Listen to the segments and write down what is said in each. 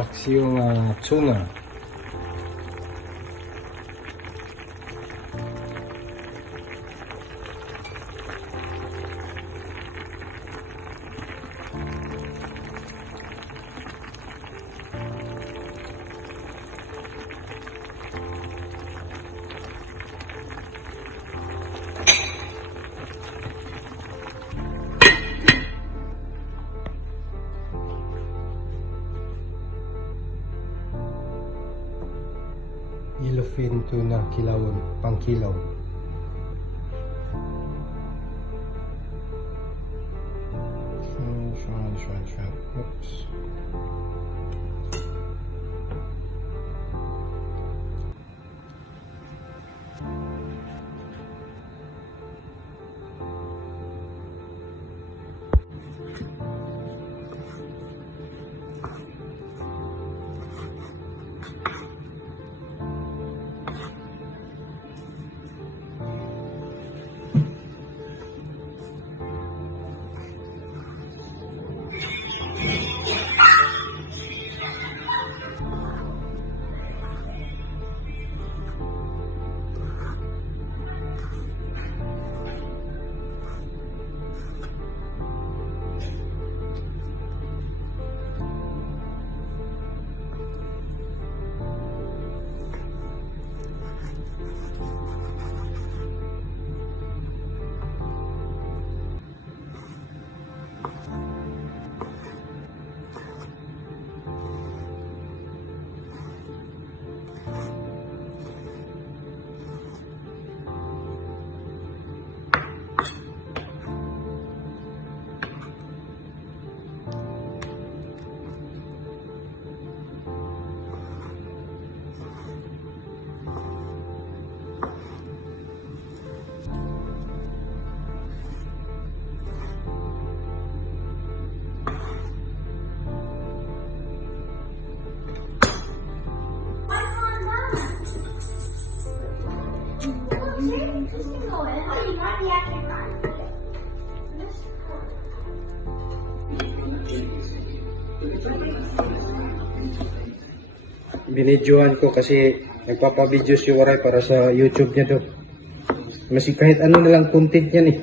paksiw nga tuna. Yellowfin tuna kilawon, pangkilaw. Oops. Binidyohan ko kasi nagpapabidyo si Waray para sa YouTube niya to. Kasi kahit ano na lang content yan eh.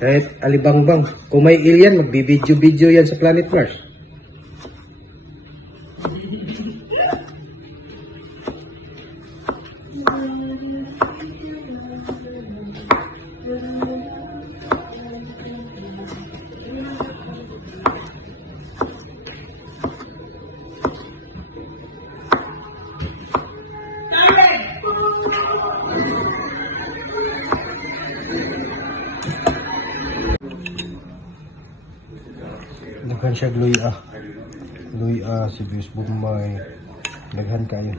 Kahit alibangbang. Kung may alien, magbibidyo-video yan sa Planet Mars. Daghan siya luya. Luya, sibuyas Bombay. Daghan kayo.